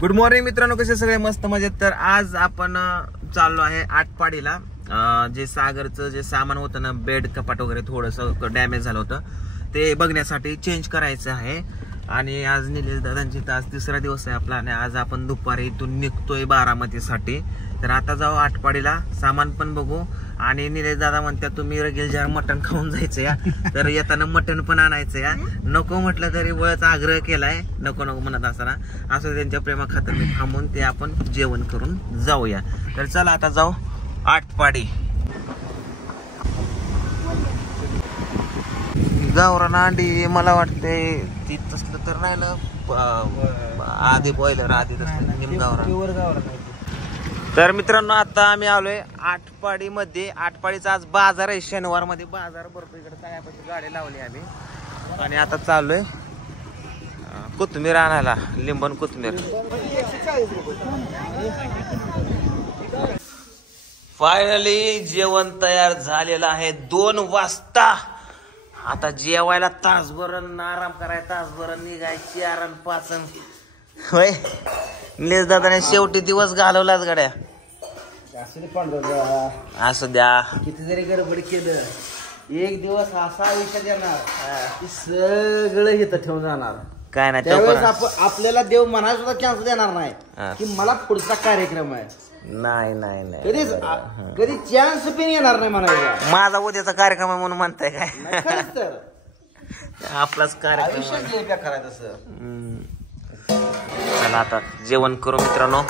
Good morning मित्रांनो, कसे सगळे मस्त मजेत. तर आज आपण चाललो आहे आटपाडीला. जे सागरचं जे सामान होतं ना, बेड कपाट वगैरे थोडंसं डॅमेज झालं होतं, ते बघण्यासाठी चेंज करायचं आहे. आणि आज निलेश दादांची तास तिसरा दिवस आहे आपला, आणि आज आपण दुपारी इथून निघतोय बारामतीसाठी. तर आता जाऊ आटपाडीला, सामान पण बघू. आणि निलेश दादा म्हणतात तुम्ही रगेल जार मटण खाऊन जायचं या, तर येताना मटण पण आणायचं या. नको म्हटलं तरी वळच आग्रह केलाय, नको नको म्हणत असताना असं त्यांच्या प्रेमाखातर मी थांबून ते आपण जेवण करून जाऊया. तर चला आता जाऊ आटपाडी. गावरान अंडी मला वाटते ती तसलं तर नाही ना, आधी बॉयलर आधी तसलं निमगावरान. तर मित्रांनो आता आम्ही आलोय आटपाडी मध्ये. आटपाडीचा आज बाजार आहे, शनिवार मध्ये बाजार भरतो. इकडे तळ्यापाशी गाडी लावली आम्ही आणि आता चाललोय कोथिंबीर आणायला, लिंबन कोथिंबीर. फायनली जेवण तयार झालेलं आहे 2 वाजता. आता जेवायला तासभर, आराम करायला तासभर, निघायची 4-5. होय निलेश दादाने शेवटी दिवस घालवलाच गड्या. असू द्या, किती जरी गडबड केलं, एक दिवस असा आयुष्यात येणार की सगळं इथं ठेवून जाणार. काय नाही, त्यावेळेस आपल्याला देव म्हणायला सुद्धा चान्स देणार नाही की मला पुढचा कार्यक्रम आहे. नाही नाही नाही, कधी चान्स पण येणार नाही म्हणायला. माझा उद्याचा कार्यक्रम आहे म्हणून म्हणताय काय? खरंच तर आपलाच कार्यक्रम करायचं सर. चला आता जेवण करू मित्रांनो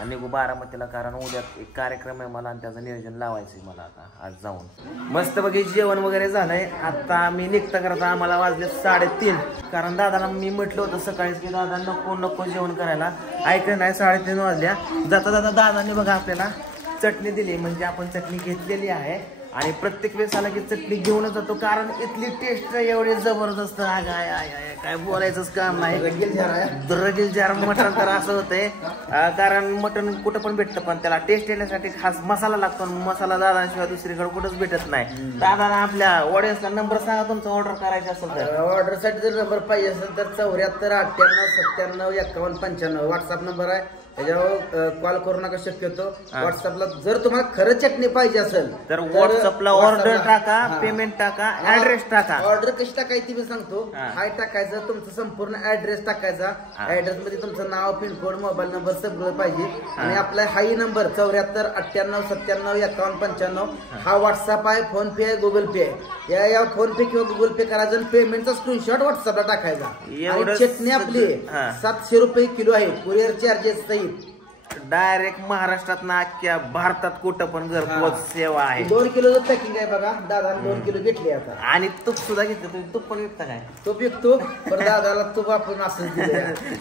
आणि बारामतीला, कारण उद्या एक कार्यक्रम आहे मला आणि त्याचं नियोजन लावायचंय मला आता आज जाऊन. मस्त बघी जेवण वगैरे झालंय. आता आम्ही निघता करता आम्हाला वाजले 3:30, कारण दादाला मी म्हटलं होतं सकाळीच की दादा नको जेवण करायला, ऐकलं नाही. 3:30 वाजल्या. जाता जाता दादाने बघा आपल्याला चटणी दिली, म्हणजे आपण चटणी घेतलेली आहे आणि प्रत्येक वेळेस आला की चटणी घेऊनच जातो, कारण इथली टेस्ट एवढी जबरदस्त. काय बोलायचंच काम नाही. रगेल जार मटण तर असं होतंय, कारण मटण कुठं पण भेटतं, पण त्याला टेस्ट येण्यासाठी खास मसाला लागतो. मसाला दादाशिवाय दुसरीकडे कुठंच भेटत नाही. दादाला आपल्या ऑडियन्सला नंबर सांगा तुमचा ऑर्डर करायचा असेल तर. ऑर्डरसाठी जर नंबर पाहिजे असेल तर 74 98 97 51 95 व्हॉट्सअप नंबर आहे. त्याच्यावर कॉल करू नका शक्यतो. व्हॉट्सअपला जर तुम्हाला खरं चटणी पाहिजे असेल तर व्हॉट्सअपला ऑर्डर टाका, पेमेंट टाका, ऍड्रेस टाका. ऑर्डर कशी टाकायची मी सांगतो. हाय टाकायचं, तुमचा संपूर्ण ऍड्रेस टाकायचा. ऍड्रेस मध्ये तुमचं नाव, पिनकोड, मोबाईल नंबर सगळं पाहिजे. आणि आपला हाही नंबर 74 98 97 51 95 हा व्हॉट्सअप आहे, फोन पे आहे, गुगल पे आहे. या फोन पे किंवा गुगल पे करायचं, पेमेंटचा स्क्रीनशॉट व्हॉट्सअपला टाकायचा. आणि चटणी आपली 700 रुपये किलो आहे, कुरिअर चार्जेस सहित. डायरेक्ट महाराष्ट्रात ना अख्ख्या भारतात कुठं पण घरपोच सेवा आहे. 2 किलो पॅकिंग आहे बघा. दादा 2 किलो घेतली आता. आणि तूप सुद्धा घेतलं. तुम्ही तूप पण विकता काय? तूप विकतो, पण दादाला तूप आपण असं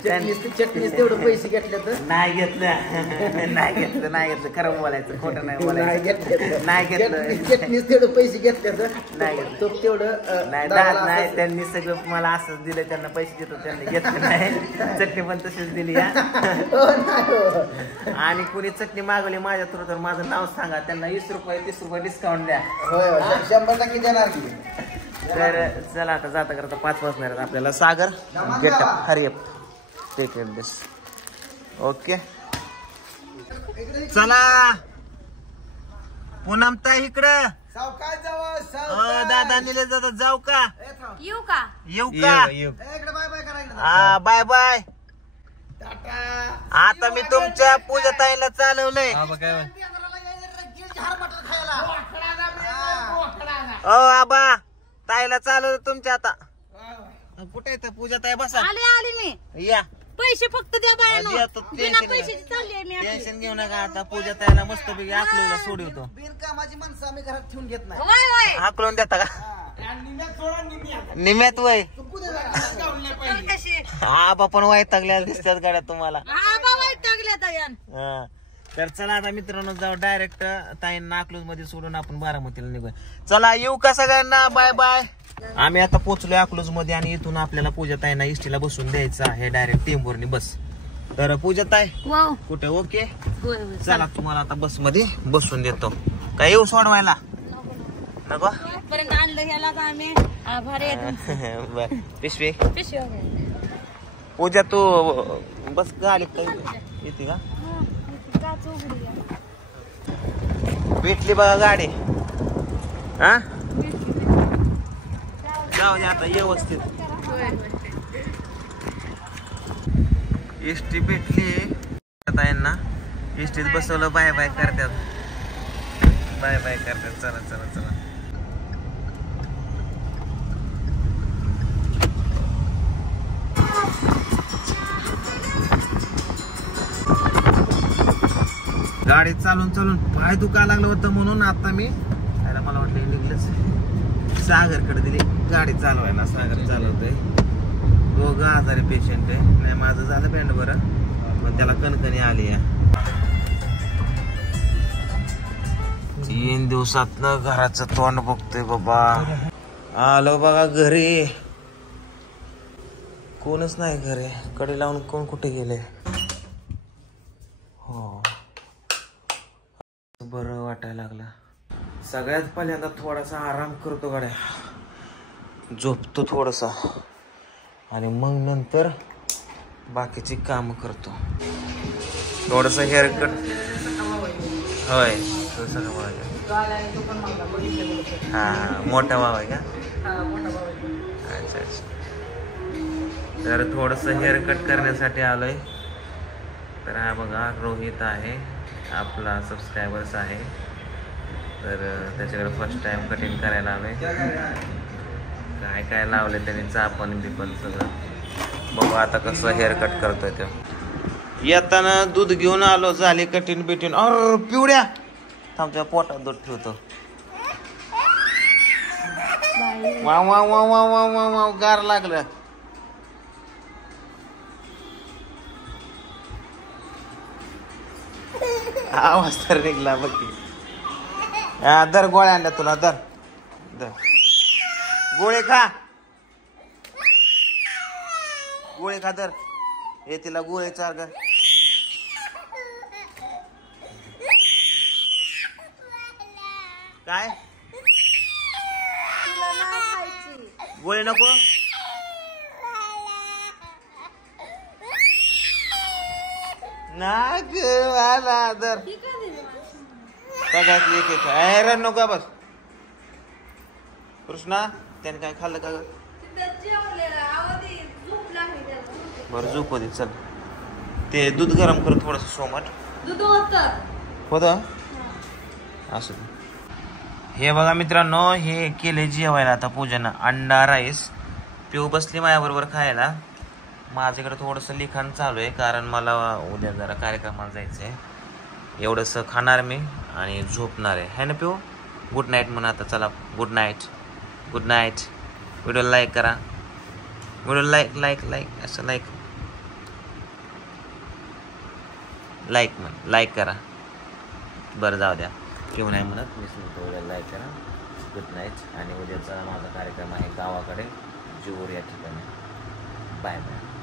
चटणीच तेवढं पैसे घेतले तर नाही घेतलं. नाही घेतलं खरं बोलायचं, खोटं नाही बोलायचं. नाही घेतलं. चटणीच तेवढं पैसे घेतले तर नाही घेतलं. तूप तेवढं नाही. त्यांनी सगळं मला असंच दिलं, त्यांना पैसे देतो, त्यांनी घेतलं नाही. चटणी पण तशीच दिली. आणि कुणी चटणी मागवली माझ्या थ्रू तर माझं नाव सांगा, त्यांना 20 रुपये 30 रुपये डिस्काउंट द्या. 100% देणार. तर चला आता जाता करता 5 वाजणार आहेत आपल्याला. सागर गेट हरियप टेक दिस. ओके चला पूनम ताई इकडं. दादा निलेश दादा जाऊ का? येऊ का? Bye bye. आता मी तुमच्या पूजा ताईला चालवलंय. आबा ताईला चालवलं तुमच्या. आता कुठे येतं पूजा ताई? बसा. आली मी. या पैसे फक्त द्या बाया. टेन्शन घेऊ नका. आता पूजा ताईला मस्त पैकी आकलूला सोडवतो. बिनकामाची माणसं आम्ही घरात ठेवून घेत नाही. आकलून देता का? निम्यात वय आबा पण वैतागलेला दिसतात गाड्या तुम्हाला. तर चला आता मित्रांनो जाऊ डायरेक्ट ताईंना अकलूज मध्ये सोडून आपण बारामतीला निघूया. चला येऊ का सगळ्यांना? Bye bye. आम्ही आता पोहोचलोय अकलूज मध्ये आणि इथून आपल्याला पूजा ताईंना इष्टीला बसून द्यायचं आहे डायरेक्ट टेंभुर्णी बस. तर पूजा ताई कुठे? ओके चला तुम्हाला आता बस मध्ये बसून देतो. काय येऊ सोडवायला? नको आणलं ह्याला आम्ही. पिशवी पूजा तू बस गाडी काही येते का भेटली बघा गाडी हा जाऊ दे आता व्यवस्थित एसटी भेटली यांना एसटीत बसवलं बाय बाय करतात चला चला चला गाडी चालून चालून पाय दुखायला लागलं होतं म्हणून आता मी मला वाटलं निघलंच सागरकडे दिली गाडी चालवायला. सागर चालवतोय दोघं आजारी पेशंट आहे. नाही माझं झालं बँड बरं पण त्याला कणकणी आली या 3 दिवसात घराचं तोंड बघतोय बाबा. आलो बघा घरी कोणच नाही घरी कडे लावून कोण कुठे गेले. हो बरं वाटायला लागला. सगळ्यात पहिल्यांदा थोडासा आराम करतो गाड्या झोपतो थोडासा आणि मग नंतर बाकीची काम करतो. थोडस हेअरकट होय हा मोठा भाव आहे का अच्छा अच्छा. तर थोडस हेअरकट करण्यासाठी आलोय. तर हा बघा रोहित आहे आपला सबस्क्रायबर्स आहे. तर त्याच्याकडे फर्स्ट टाइम कटिंग करायला आलोय. काय काय लावले त्याने चापण बिपण सगळं बघू आता कसं हेअर कट करतोय ते. येताना दूध घेऊन आलो झाले कटिंग बिटिन. अर पिवड्या थांबच्या पोटात दूध ठेवतो. Wow wow wow wow wow wow गार लागलं. आवाज तर निघला बघ की. दर गोळ्या आणल्या तुला दर दर गोळे खा गोळे खा दर हे तिला गोळे चार ग. काय गोळे नको ना ग दर सगळ्यात नको बस. कृष्णा त्याने काय खाल्लं का बरं झोप दे चल. ते दूध गरम कर थोडस सोमट होत असं. हे बघा मित्रांनो हे केले जेवायला आता पूजानं अंडा राईस. पिऊ बसली माझ्याबरोबर खायला. माझ्याकडे थोडंसं लिखाण चालू आहे कारण मला उद्या जरा कार्यक्रमाला जायचं आहे. एवढंसं खाणार मी आणि झोपणार आहे ना पिऊ. गुड नाईट म्हणा आता चला. Good night good night. Video like करा. व्हिडिओ लाईक लाईक लाईक असं लाईक लाईक म्हण लाईक करा. बरं जाऊ द्या किंवा नाही म्हणत मी व्हिडिओ लाईक करा. Good night. आणि उद्याचा माझा कार्यक्रम आहे गावाकडे जीवर या ठिकाणी. Bye bye.